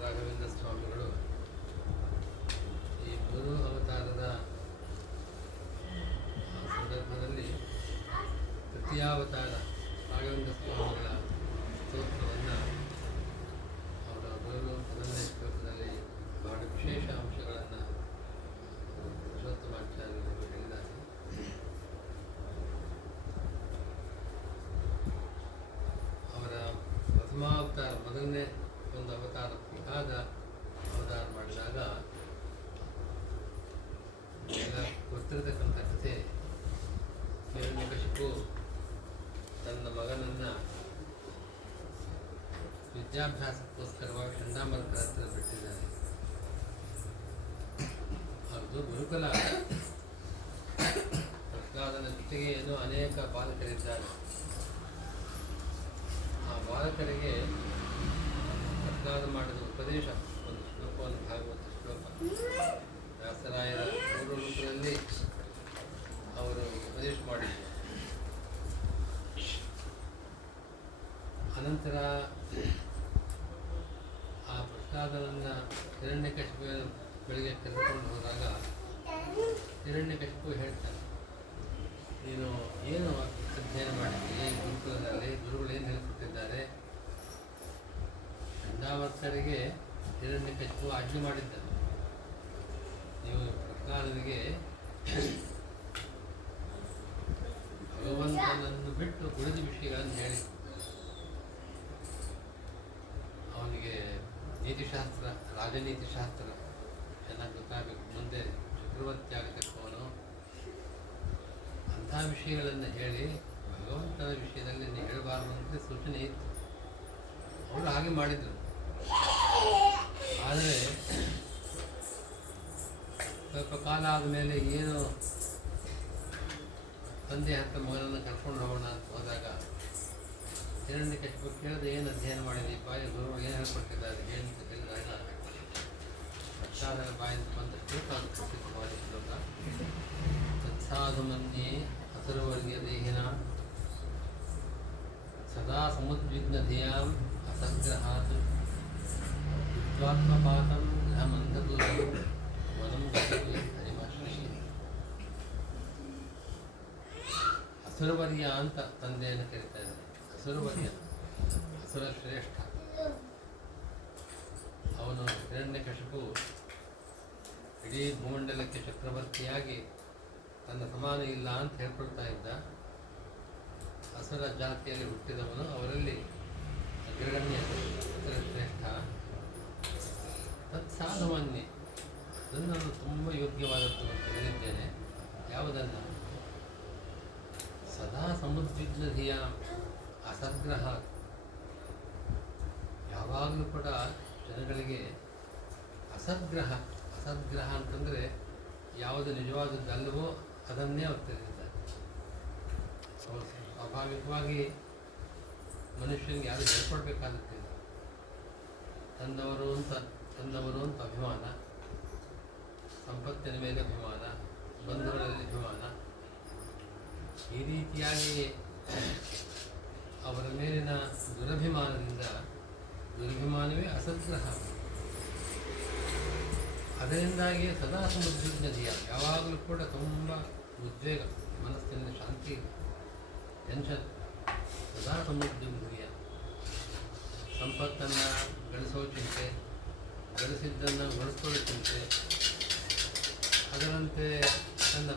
ರಾಘವೇಂದ್ರ ಸ್ವಾಮಿಗಳು ಈ ಗುರು ಅವತಾರದ ಸಂದರ್ಭದಲ್ಲಿ ತೃತೀಯಾವತಾರ ರಾಘವೇಂದ್ರ ಸ್ವಾಮಿಗಳ ಸ್ತೋತ್ರವನ್ನು ಅವರ ಗುರು ಮೊದಲನೇ ಶ್ಲೋಕದಲ್ಲಿ ಬಹಳ ವಿಶೇಷ ಅಂಶಗಳನ್ನು ಪುರುಷೋತ್ತಮಾಚಾರ್ಯರು ಹೇಳಿದ್ದಾರೆ. ಅವರ ಪ್ರಥಮಾವತಾರ ಮೊದಲನೇ ಒಂದು ಅವತಾರ ವಿಹಾದ ಅವತಾರ ಮಾಡಿದಾಗ ಎಲ್ಲ ಗೊತ್ತಿರತಕ್ಕಂಥ ಕಥೆ. ಹಿರಣ್ಯಕಶಿಪು ತನ್ನ ಮಗನನ್ನು ವಿದ್ಯಾಭ್ಯಾಸಕ್ಕೋಸ್ಕರವಾಗಿ ಚಂಡಾಮರ್ಕರ ಹತ್ತಿರ ಬಿಟ್ಟಿದ್ದಾನೆ. ಅದು ಗುರುಕುಲ. ಪ್ರಹ್ಲಾದನ ಜೊತೆಗೆ ಏನೋ ಅನೇಕ ಬಾಲಕರಿದ್ದಾರೆ. ಆ ಬಾಲಕರಿಗೆ ಪ್ರಹ್ಲಾದ ಮಾಡಿದ ಉಪದೇಶ ಒಂದು ಶ್ಲೋಕವನ್ನು ಭಾಗವತ ಶ್ಲೋಕ ವ್ಯಾಸರಾಯರ ಮೂರು ರೂಪದಲ್ಲಿ ಅವರು ಉಪದೇಶ ಮಾಡಿದರು. ಅನಂತರ ಆ ಪ್ರಹ್ಲಾದನನ್ನು ಹಿರಣ್ಯಕಶಿಪುವಿನ ಬಳಿಗೆ ಕರೆದುಕೊಂಡು ಹೋದಾಗ ಹಿರಣ್ಯಕಶಿಪು ಹೇಳ್ತಾನೆ, ನೀನು ಏನು ಅಧ್ಯಯನ ಮಾಡಿದ್ದೀರಿ ಗುರುಕುಲದಲ್ಲಿ? ಗುರುಗಳು ಏನು ಹೇಳಿಕೊಟ್ಟಿದ್ದಾರೆ? ಚಂಡಾಮರ್ಕರಿಗೆ ಹಿರಣ್ಯಕಶಿಪು ಆಜ್ಞೆ ಮಾಡಿದ್ದಾನೆ, ನೀವು ಪ್ರಹ್ಲಾದನಿಗೆ ಭಗವಂತನನ್ನು ಬಿಟ್ಟು ಉಳಿದ ವಿಷಯಗಳನ್ನು ಹೇಳಿ ಅವನಿಗೆ ನೀತಿಶಾಸ್ತ್ರ, ರಾಜನೀತಿಶಾಸ್ತ್ರ ಚೆನ್ನಾಗಿ ಗೊತ್ತಾಗಬೇಕು, ಮುಂದೆ ಚಕ್ರವರ್ತಿ ಆಗತಕ್ಕವನು, ಅಂಥ ವಿಷಯಗಳನ್ನು ಹೇಳಿ ಭಗವಂತನ ವಿಷಯದಲ್ಲಿ ನೀವು ಹೇಳಬಾರ್ದು ಅಂತ ಸೂಚನೆ ಇತ್ತು. ಅವರು ಹಾಗೆ ಮಾಡಿದರು. ಆದರೆ ಸ್ವಲ್ಪ ಕಾಲ ಆದಮೇಲೆ ಏನು ತಂದೆ ಹತ್ತ ಮಗನನ್ನು ಕರ್ಕೊಂಡು ಹೋಗೋಣ ಅಂತ ಹೋದಾಗ ಹಿರಣ್ಯಕಶಿಪು ಕೇಳಿದ, ಏನು ಅಧ್ಯಯನ ಮಾಡಿದೀಪ, ಗುರು ಏನು ಹೇಳ್ಕೊಟ್ಟಿದ್ದಾರೆ ಏನು ಅಂತ ಕೇಳಿದಾಗ ಪ್ರಹ್ಲಾದನ ಬಾಯಿಂದ ಬಂದ ಶ್ಲೋಕ ಅದು ಪ್ರಸಿದ್ಧವಾದ ಶ್ಲೋಕ. ತತ್ಸಾಧು ಮನ್ಯೇ ಅಸುರವರ್ಗೀಯ ದೇಹಿನ ಸದಾ ಸಮುದ್ವಿಗ್ನ ಧಿಯಾಂ ಅಸಂಗ್ರಹಾತ್ ವಿದ್ವಾತ್ಮಪಾತಂ ಗೃಹಮಂಧಕುಲಂ ವನಂ ಗತಂ ಹರಿಮಾಶ್ರಯಿ. ಅಸುರವರ್ಯ ಅಂತ ತಂದೆಯನ್ನು ಕರೀತಾ ಇದ್ದಾರೆ. ಅಸುರವರ್ಯ, ಅಸುರ ಶ್ರೇಷ್ಠ. ಅವನು ಹಿರಣ್ಯಕಶಿಪು ಇಡೀ ಭೂಮಂಡಲಕ್ಕೆ ಚಕ್ರವರ್ತಿಯಾಗಿ ತನ್ನ ಸಮಾನ ಇಲ್ಲ ಅಂತ ಹೇಳ್ಕೊಳ್ತಾ ಇದ್ದ. ಅಸುರ ಜಾತಿಯಲ್ಲಿ ಹುಟ್ಟಿದವನು, ಅವರಲ್ಲಿ ಅಗ್ರಗಣ್ಯ ಅಸುರ ಶ್ರೇಷ್ಠ. ತತ್ಸಾಧುವನ್ನೇ, ಅದನ್ನು ನಾನು ತುಂಬ ಯೋಗ್ಯವಾದದ್ದು ಅಂತ ಹೇಳಿದ್ದೇನೆ. ಯಾವುದನ್ನು? ಸದಾ ಸಮುದ್ವಿಗ್ನ ಧಿಯ ಅಸಗ್ರಹ. ಯಾವಾಗಲೂ ಕೂಡ ಜನಗಳಿಗೆ ಅಸದ್ಗ್ರಹ, ಅಸದ್ಗ್ರಹ ಅಂತಂದರೆ ಯಾವುದು ನಿಜವಾದದ್ದಲ್ಲವೋ ಅದನ್ನೇ ಅವ್ರು ತಿಳಿದಿದ್ದಾರೆ. ಸ್ವಾಭಾವಿಕವಾಗಿ ಮನುಷ್ಯನಿಗೆ ಯಾರು ಹೇಳ್ಕೊಡ್ಬೇಕಾಗುತ್ತಿಲ್ಲ. ತನ್ನವರು ಅಂತ ಅಭಿಮಾನ, ಸಂಪತ್ತಿನ ಮೇಲೆ ಅಭಿಮಾನ, ಬಂಧುಗಳಲ್ಲಿ ಅಭಿಮಾನ, ಈ ರೀತಿಯಾಗಿ ಅವರ ಮೇಲಿನ ದುರಭಿಮಾನದಿಂದ, ದುರಭಿಮಾನವೇ ಅಸದ್ಗ್ರಹ. ಅದರಿಂದಾಗಿ ಸದಾ ಸಮುದ್ವಿಗ್ನದಿಯ, ಯಾವಾಗಲೂ ಕೂಡ ತುಂಬ ಉದ್ವೇಗ, ಮನಸ್ಸಿನಲ್ಲಿ ಶಾಂತಿ ಇಲ್ಲ, ಟೆನ್ಷನ್. ಸದಾ ಸಮುದ್ವಿಗ್ನದಿಯ, ಸಂಪತ್ತನ್ನು ಗಳಿಸೋ ಚಿಂತೆ, ಗಳಿಸಿದ್ದನ್ನು ಬಳಸ್ಕೊಳ್ಳೋ ಚಿಂತೆ, ಅದರಂತೆ ತನ್ನ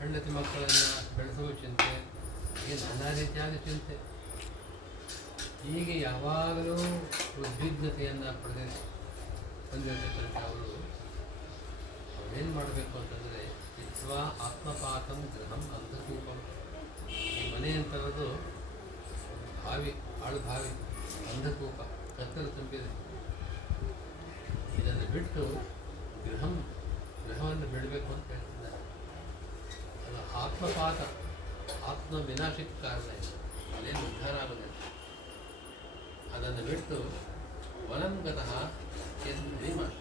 ಹೆಂಡತಿ ಮಕ್ಕಳನ್ನು ಬೆಳೆಸುವ ಚಿಂತೆ, ಹೀಗೆ ನಾನಾ ರೀತಿಯಾದ ಚಿಂತೆ. ಹೀಗೆ ಯಾವಾಗಲೂ ಉದ್ವಿಗ್ನತೆಯನ್ನು ಹೊಂದಿರತಕ್ಕಂಥ ಅವರು ಏನು ಮಾಡಬೇಕು ಅಂತಂದರೆ, ವಿದ್ವಾ ಆತ್ಮಪಾತಂ ಗೃಹಂ ಅಂಧಕೂಪಂ. ಈ ಮನೆ ಅಂತರೋದು ಬಾವಿ, ಆಳು ಬಾವಿ, ಅಂಧಕೂಪ, ಕತ್ತಲು ತುಂಬಿದೆ. ಇದನ್ನು ಬಿಟ್ಟು ಗೃಹವನ್ನು ಬಿಡಬೇಕು ಅಂತ ಹೇಳ್ತಿದ್ದಾರೆ. ಅದು ಆತ್ಮಪಾತ, ಆತ್ಮ ವಿನಾಶಕ್ಕೆ ಕಾರಣ ಇದೆ, ಅಲ್ಲೇನು ಉದ್ಧಾರ ಆಗೋದಿಲ್ಲ. ಅದನ್ನು ಬಿಟ್ಟು ವನಂ ಗತಃ ಭೀಮಾಶ,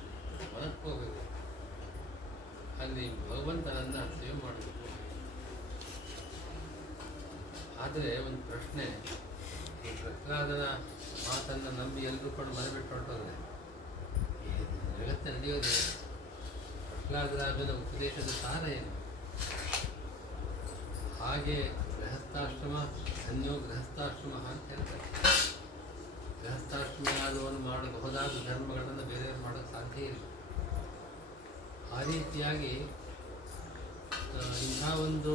ವನಕ್ಕೆ ಹೋಗಬೇಕು, ಅಲ್ಲಿ ಭಗವಂತನನ್ನು ಸೇವೆ ಮಾಡಬೇಕು. ಆದರೆ ಒಂದು ಪ್ರಶ್ನೆ, ಈ ಪ್ರಹ್ಲಾದನ ಮಾತನ್ನು ನಂಬಿ ಎಲ್ಲರೂ ಕೊಂಡು ಮನೆ ಬಿಟ್ಟು ಹೊರಟೋದ್ರೆ ಜಗತ್ತು ನಡೆಯೋದೇ. ಪ್ರಹ್ಲಾದರಾಜನ ಉಪದೇಶದ ಸಾರ ಏನು? ಹಾಗೆ ಗೃಹಸ್ಥಾಶ್ರಮ ಧನ್ಯೋ ಗೃಹಸ್ಥಾಶ್ರಮ ಅಂತ ಹೇಳ್ತಾರೆ. ಗೃಹಸ್ಥಾಶ್ರಮವಾದವನು ಮಾಡಬಹುದಾದ ಧರ್ಮಗಳನ್ನು ಬೇರೆಯವರು ಮಾಡೋಕ್ಕೆ ಸಾಧ್ಯ ಇಲ್ಲ. ಆ ರೀತಿಯಾಗಿ ಇಂಥ ಒಂದು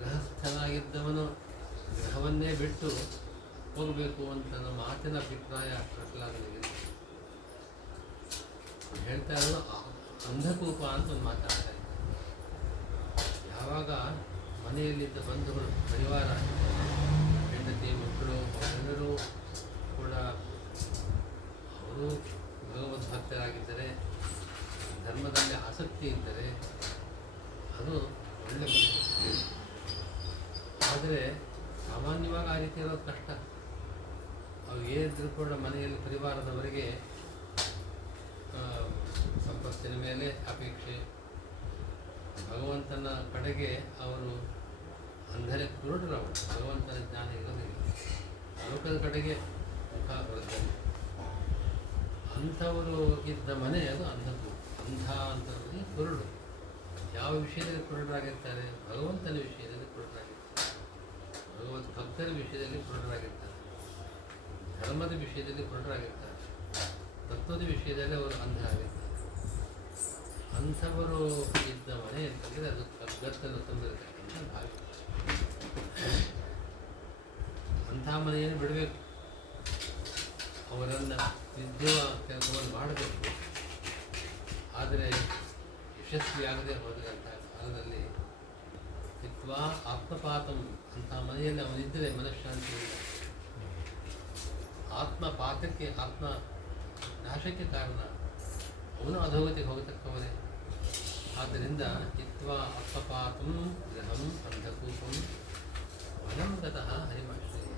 ಗೃಹಸ್ಥನಾಗಿದ್ದವನು ಗೃಹವನ್ನೇ ಬಿಟ್ಟು ಹೋಗಬೇಕು ಅಂತ ನಮ್ಮ ಮಾತಿನ ಅಭಿಪ್ರಾಯ ಪ್ರಹ್ಲಾದನಿಗೆ ಹೇಳ್ತಾ ಇರೋದು ಅಂಧಕೂಪ ಅಂತ ಒಂದು ಮಾತಾಡ್ತಾ ಇದ್ದಾರೆ. ಯಾವಾಗ ಮನೆಯಲ್ಲಿದ್ದ ಬಂಧುಗಳು ಪರಿವಾರ ಹೆಂಡತಿ ಮಕ್ಕಳು ಅವರೆಲ್ಲರೂ ಕೂಡ ಅವರು ಭಗವದ್ಭಕ್ತರಾಗಿದ್ದರೆ ಧರ್ಮದಲ್ಲಿ ಆಸಕ್ತಿ ಇದ್ದರೆ ಅದು ಒಳ್ಳೆ ಮನೆ. ಆದರೆ ಸಾಮಾನ್ಯವಾಗಿ ಆ ರೀತಿ ಇರೋದು ಕಷ್ಟ. ಅವು ಏನಿದ್ರೂ ಕೂಡ ಮನೆಯಲ್ಲಿ ಪರಿವಾರದವರಿಗೆ ಸಂಪತ್ತಿನ ಮೇಲೆ ಅಪೇಕ್ಷೆ, ಭಗವಂತನ ಕಡೆಗೆ ಅವರು ಅಂದರೆ ಕುರುಡರವರು, ಭಗವಂತನ ಜ್ಞಾನ ಇರೋದಿಲ್ಲ, ಲೋಕದ ಕಡೆಗೆ ಮುಖ ಬರುತ್ತದೆ. ಅಂಥವರು ಇದ್ದ ಮನೆ ಅದು ಅಂಧಕೂಪ. ಅಂಧ ಅಂತಂದರೆ ಕುರುಡು. ಯಾವ ವಿಷಯದಲ್ಲಿ ಕುರುಡರಾಗಿರ್ತಾರೆ? ಭಗವಂತನ ವಿಷಯದಲ್ಲಿ ಕುರುಡರಾಗಿರ್ತಾರೆ, ಭಗವದ್ ಭಕ್ತರ ವಿಷಯದಲ್ಲಿ ಕುರುಡರಾಗಿರ್ತಾರೆ, ಧರ್ಮದ ವಿಷಯದಲ್ಲಿ ಕುರುಡರಾಗಿರ್ತಾರೆ, ತತ್ವದ ವಿಷಯದಲ್ಲಿ ಅವರು ಅಂಧರಾಗಿರ್ತಾರೆ. ಅಂಥವರು ಇದ್ದ ಮನೆ ಅಂತಂದರೆ ಅದು ಕಗ್ಗತ್ತನ್ನು ತಂದಿರತಕ್ಕಂಥ ಭಾಗ. ಅಂಥ ಮನೆಯನ್ನು ಬಿಡಬೇಕು, ಅವರನ್ನು ವಿದ್ಯುವ ಕೆಲಸವನ್ನು ಮಾಡಬೇಕು. ಆದರೆ ಯಶಸ್ವಿಯಾಗದೆ ಹೋದಂಥ ಕಾಲದಲ್ಲಿ ಹಿತ್ವಾ ಆತ್ಮಪಾತಂ ಅಂಥ ಮನೆಯಲ್ಲಿ ಅವನಿದ್ದರೆ ಮನಃಶಾಂತಿಯಿಂದ ಆತ್ಮಪಾತಕ್ಕೆ ಆತ್ಮ ನಾಶಕ್ಕೆ ಕಾರಣ, ಅವನು ಅಧೋಗತಿಗೆ ಹೋಗತಕ್ಕವನೇ. ಆದ್ದರಿಂದ ಹಿತ್ವಾ ಆತ್ಮಪಾತಂ ಗೃಹಂ ಅಂಧಕೂಪಂ ವನಂ ಗತಃ ಹರಿಮಾಶ್ರಯ.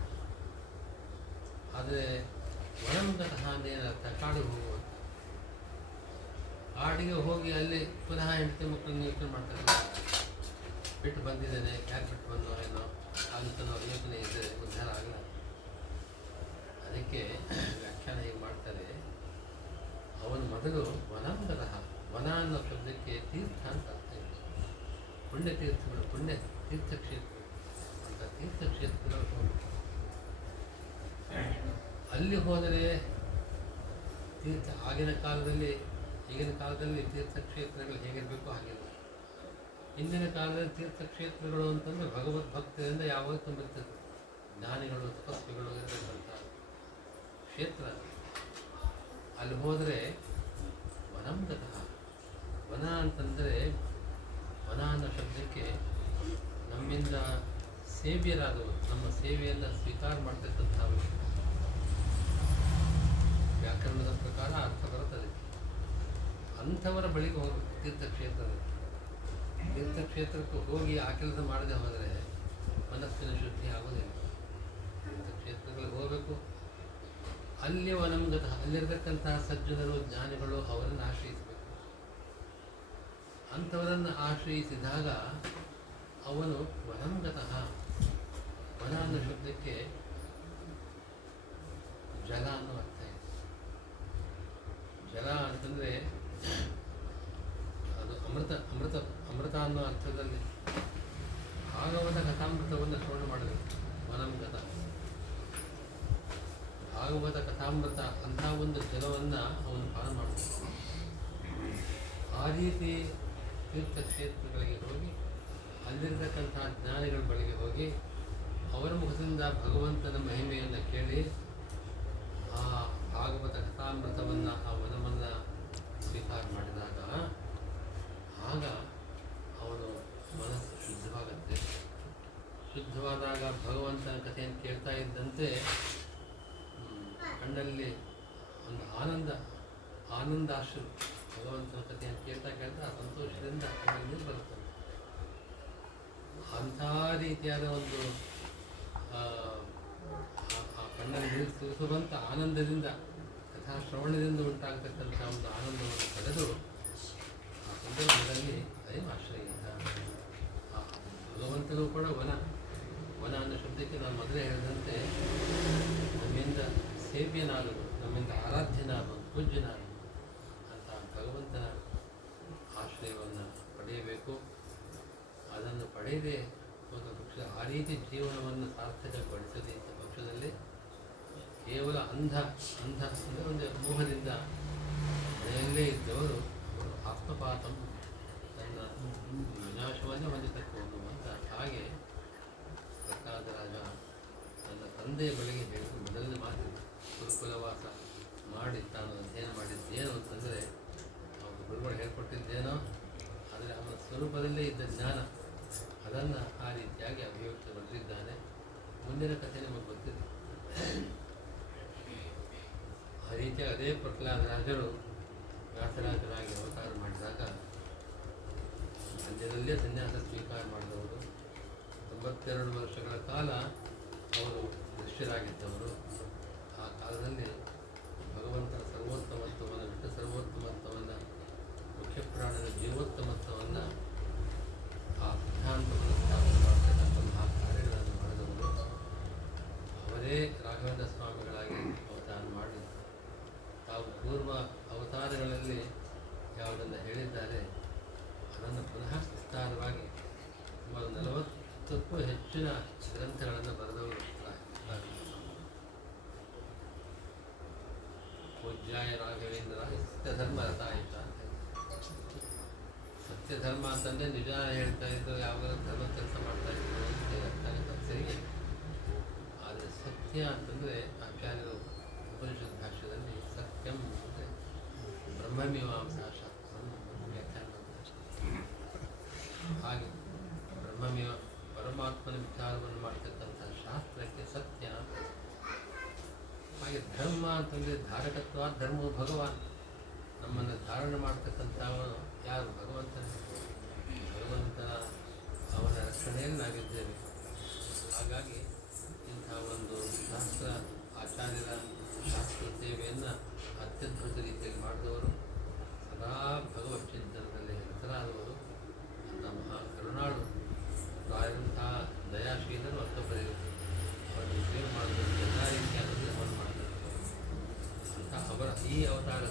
ಆದರೆ ವನಂ ಗತಃ ಅಂದೇನರ್ಥ? ಕಾಡಿಗೆ ಹೋಗುವುದು. ಕಾಡಿಗೆ ಹೋಗಿ ಅಲ್ಲಿ ಪುನಃ ಹೆಂಡತಿ ಮಕ್ಕಳನ್ನು ಯೋಚನೆ ಮಾಡ್ತಾರೆ, ಬಿಟ್ಟು ಬಂದಿದ್ದೇನೆ, ಯಾಕೆ ಬಿಟ್ಟು ಬಂದೋ ಏನೋ ಆಗುತ್ತನೋ ಯೋಚನೆ ಇದ್ದರೆ ಉದ್ಧಾರ ಆಗಲ್ಲ. ಅದಕ್ಕೆ ವ್ಯಾಖ್ಯಾನ ಹೀಗೆ ಮಾಡ್ತಾರೆ, ಅವನು ಮೊದಲು ವನಾಂಗತಃ, ವನ ಅನ್ನೋ ಶಬ್ದಕ್ಕೆ ತೀರ್ಥ ಅಂತ ಅರ್ಥ ಇದೆ. ಪುಣ್ಯ ತೀರ್ಥಗಳು, ಪುಣ್ಯ ತೀರ್ಥಕ್ಷೇತ್ರ ಅಂತ ತೀರ್ಥಕ್ಷೇತ್ರಗಳು ಹೋಗಬೇಕು. ಅಲ್ಲಿ ಹೋದರೆ ತೀರ್ಥ, ಆಗಿನ ಕಾಲದಲ್ಲಿ ಈಗಿನ ಕಾಲದಲ್ಲಿ ತೀರ್ಥಕ್ಷೇತ್ರಗಳು ಹೇಗಿರಬೇಕು ಹಾಗಿಲ್ಲ. ಹಿಂದಿನ ಕಾಲದಲ್ಲಿ ತೀರ್ಥಕ್ಷೇತ್ರಗಳು ಅಂತಂದರೆ ಭಗವದ್ಭಕ್ತರಿಂದ ಯಾವಾಗ ತುಂಬಿರ್ತದೆ, ಜ್ಞಾನಿಗಳು ತಪಸ್ವಿಗಳು ಇರತಕ್ಕಂಥ ಕ್ಷೇತ್ರ. ಅಲ್ಲಿ ಹೋದರೆ ವನಂಗತಃ, ವನ ಅಂತಂದರೆ ವನ ಅನ್ನೋ ಶಬ್ದಕ್ಕೆ ನಮ್ಮಿಂದ ಸೇವ್ಯರಾದವರು, ನಮ್ಮ ಸೇವೆಯನ್ನು ಸ್ವೀಕಾರ ಮಾಡ್ತಕ್ಕಂಥವರು. ವ್ಯಾಕರಣದ ಪ್ರಕಾರ ಅರ್ಥ ಬರುತ್ತದೆ. ಅಂಥವರ ಬಳಿಗೆ ಹೋಗಬೇಕು ತೀರ್ಥಕ್ಷೇತ್ರದಲ್ಲಿ. ತೀರ್ಥಕ್ಷೇತ್ರಕ್ಕೆ ಹೋಗಿ ಆ ಕೆಲಸ ಮಾಡದೆ ಹೋದರೆ ಮನಸ್ಸಿನ ಶುದ್ಧಿ ಆಗೋದಿಲ್ಲ. ತೀರ್ಥಕ್ಷೇತ್ರಗಳಿಗೆ ಹೋಗಬೇಕು. ಅಲ್ಲಿ ವನಂಗತಃ, ಅಲ್ಲಿರತಕ್ಕಂತಹ ಸಜ್ಜನರು ಜ್ಞಾನಿಗಳು ಅವರನ್ನು ಆಶ್ರಯಿಸಬೇಕು. ಅಂಥವರನ್ನು ಆಶ್ರಯಿಸಿದಾಗ ಅವನು ವನಂಗತಃ. ವನ ಅನ್ನೋ ಶಬ್ದಕ್ಕೆ ಜಲ ಅನ್ನೋ ಅರ್ಥ ಇದೆ. ಜಲ ಅಂತಂದರೆ ಅದು ಅಮೃತ, ಅಮೃತ ಅಮೃತ ಅನ್ನೋ ಅರ್ಥದಲ್ಲಿ ಭಾಗವತ ಕಥಾಮೃತವನ್ನು ಶ್ರವಣ ಮಾಡಬೇಕು. ವನಂಗತ ಭಾಗವತ ಕಥಾಮೃತ ಅಂಥ ಒಂದು ಜಲವನ್ನು ಅವನು ಪಾನ ಮಾಡಬೇಕು. ಆ ರೀತಿ ತೀರ್ಥಕ್ಷೇತ್ರಗಳಿಗೆ ಹೋಗಿ ಅಲ್ಲಿರ್ತಕ್ಕಂಥ ಜ್ಞಾನಿಗಳ ಬಳಿಗೆ ಹೋಗಿ ಅವರ ಮುಖದಿಂದ ಭಗವಂತನ ಮಹಿಮೆಯನ್ನು ಕೇಳಿ ಆ ಭಾಗವತ ಕಥಾಮೃತವನ್ನು, ಆ ವನವನ್ನು ಸ್ವೀಕಾರ ಮಾಡಿದಾಗ ಆಗ ಅವನು ಮನಸ್ಸು ಶುದ್ಧವಾಗುತ್ತೆ. ಶುದ್ಧವಾದಾಗ ಭಗವಂತನ ಕಥೆಯನ್ನು ಕೇಳ್ತಾ ಇದ್ದಂತೆ ಕಣ್ಣಲ್ಲಿ ಒಂದು ಆನಂದಾಶ್ರು. ಭಗವಂತನ ಕಥೆಯನ್ನು ಕೇಳ್ತಾ ಆ ಸಂತೋಷದಿಂದ ಕಣ್ಣಲ್ಲಿ ಬರುತ್ತದೆ. ಅಂಥ ರೀತಿಯಾದ ಒಂದು ಆ ಕಣ್ಣಲ್ಲಿ ಸುರಿಸುವಂಥ ಆನಂದದಿಂದ, ಕಥಾ ಶ್ರವಣದಿಂದ ಉಂಟಾಗತಕ್ಕಂಥ ಒಂದು ಆನಂದವನ್ನು ಪಡೆದು ಆ ಸಂದರ್ಭದಲ್ಲಿ ಅದೇ ಆಶ್ರಯ. ಭಗವಂತನೂ ಕೂಡ ವನ, ವನ ಅನ್ನೋ ಶಬ್ದಕ್ಕೆ ನಾನು ಮೊದಲೇ ಹೇಳಿದಂತೆ ನಮ್ಮಿಂದ ಸೇವ್ಯನಾದನು, ನಮ್ಮಿಂದ ಆರಾಧ್ಯನಾದನು, ಪೂಜ್ಯನಾದನು ಅಂತ ಭಗವಂತನ ಆಶ್ರಯವನ್ನು ಪಡೆಯಬೇಕು. ಅದನ್ನು ಪಡೆಯದೆ ಹೋದ ಪಕ್ಷ ಆ ರೀತಿ ಜೀವನವನ್ನು ಸಾರ್ಥಕಗೊಳಿಸದೆ ಇದ್ದ ಪಕ್ಷದಲ್ಲಿ ಕೇವಲ ಅಂಧ ಅಂದರೆ ಒಂದು ಮೋಹದಿಂದ ಮನೆಯಲ್ಲೇ ಇದ್ದವರು ಅವರು ಆತ್ಮಪಾತಂ ತನ್ನ ವಿನಾಶವನ್ನೇ ಹೊಂದತಕ್ಕವನು ಅಂತ. ಹಾಗೆ ಪ್ರಹ್ಲಾದರಾಜ ತನ್ನ ತಂದೆಯ ಬಳಿಗೆ ಹೇಳಿದ ಮೊದಲನೇ ಮಾತು ಗುರುಕುಲವಾಸ ಮಾಡಿ ತಾನು ಅಧ್ಯಯನ ಮಾಡಿದ್ದೇನು ಅಂತಂದರೆ ಅವನು ಗುರುಗಳು ಹೇಳ್ಕೊಟ್ಟಿದ್ದೇನೋ, ಆದರೆ ಅವನ ಸ್ವರೂಪದಲ್ಲೇ ಇದ್ದ ಜ್ಞಾನ ಅದನ್ನು ಆ ರೀತಿಯಾಗಿ ಅಭಿವ್ಯಕ್ತಗೊಳಿಸಿದ್ದಾನೆ. ಮುಂದಿನ ಕಥೆ ನಿಮಗೆ ಗೊತ್ತಿದೆ. ಆ ರೀತಿಯಾಗಿ ಅದೇ ಪ್ರಹ್ಲಾದರಾಜರು ವ್ಯಾಸರಾಜರಾಗಿ ಅವತಾರ ಮಾಡಿದಾಗ ರಾಜ್ಯದಲ್ಲೇ ಸನ್ಯಾಸ ಸ್ವೀಕಾರ ಮಾಡಿದವರು. 92 ವರ್ಷಗಳ ಕಾಲ ಅವರು ದೃಶ್ಯರಾಗಿದ್ದವರು. ಆ ಕಾಲದಲ್ಲಿ ಭಗವಂತನ ಸರ್ವೋತ್ತಮತ್ವವನ್ನು, ವಿಷ್ಣು ಸರ್ವೋತ್ತಮತ್ವವನ್ನು, ಮುಖ್ಯ ಪ್ರಾಣದ ಜೀವೋತ್ತಮತ್ವವನ್ನು, ಆ ಸಿದ್ಧಾಂತವನ್ನು ಸ್ಥಾಪನೆ ಮಾಡ್ತಕ್ಕಂತಹ ಕಾರ್ಯಗಳನ್ನು ಮಾಡಿದವರು. ಅವರೇ ರಾಘವೇಂದ್ರ ಸ್ವಾಮಿಗಳಾಗಿ ಅವತಾರ ಮಾಡಿ ತಾವು ಪೂರ್ವ ಅವತಾರಗಳಲ್ಲಿ ಯಾವುದನ್ನು ಹೇಳಿದ್ದಾರೆ ಅದನ್ನು ಪುನಃ ವಿಸ್ತಾರವಾಗಿ ಸುಮಾರು 40ಕ್ಕೂ ಹೆಚ್ಚಿನ ಗ್ರಂಥಗಳನ್ನು ಬರೆದವರು. ಪೂಜ್ಯಾಯ ರಾಘವೇಂದ್ರ ಸತ್ಯಧರ್ಮ ರಥಾಯಿತ ಅಂತ. ಸತ್ಯಧರ್ಮ ಅಂತಂದರೆ ನಿಜ ಹೇಳ್ತಾ ಇದ್ದು, ಯಾವಾಗ ಧರ್ಮ ಕೆಲಸ ಮಾಡ್ತಾ ಇದ್ರು ಅಂತ ಸರಿಗೆ. ಆದರೆ ಸತ್ಯ ಅಂತಂದರೆ ಆಚಾರ್ಯರು ಉಪನಿಷತ್ ಭಾಷ್ಯದಲ್ಲಿ ಸತ್ಯಂ ಅಂದರೆ ಬ್ರಹ್ಮಮೀಮಾಂಸಾ ಶಾಸ್ತ್ರ ವ್ಯಾಖ್ಯಾನ ಮಾಡ್ತಾರೆ. ಹಾಗೆ ಬ್ರಹ್ಮಮೀಮ ಪರಮಾತ್ಮನ ವಿಚಾರವನ್ನು ಮಾಡ್ತಕ್ಕಂಥ ಶಾಸ್ತ್ರಕ್ಕೆ ಸತ್ಯ. ಹಾಗೆ ಧರ್ಮ ಅಂತಂದರೆ ಧಾರಕತ್ವ, ಧರ್ಮವು ಭಗವಾನ್. ನಮ್ಮನ್ನು ಧಾರಣೆ ಮಾಡ್ತಕ್ಕಂಥವನು ಯಾರು? ಭಗವಂತನ. ಅವನ ರಕ್ಷಣೆಯಲ್ಲಿ ನಾವಿದ್ದೇವೆ. ಹಾಗಾಗಿ ಇಂಥ ಒಂದು ಶಾಸ್ತ್ರ ಆಚಾರ್ಯರ ಶಾಸ್ತ್ರ ಸೇವೆಯನ್ನು ಅತ್ಯದ್ಭುತ ರೀತಿಯಲ್ಲಿ ಮಾಡಿದವರು, ಸದಾ ಭಗವತ್ ಚಿಂತನದಲ್ಲಿ ಹೆಸರಾದವರು, ನಮ್ಮ ಕರುಣಾಳು ರಾಯರಂತಹ ದಯಾಶೀಲರು ಮತ್ತೊಬ್ಬರಿಗೂ ಅವರನ್ನು ಸೇವೆ ಮಾಡೋದಕ್ಕೆ ಎಲ್ಲ ರೀತಿಯಾದ ಶ್ರಮವನ್ನು ಮಾಡಬೇಕು ಅಂತ ಅವರ ಈ ಅವತಾರ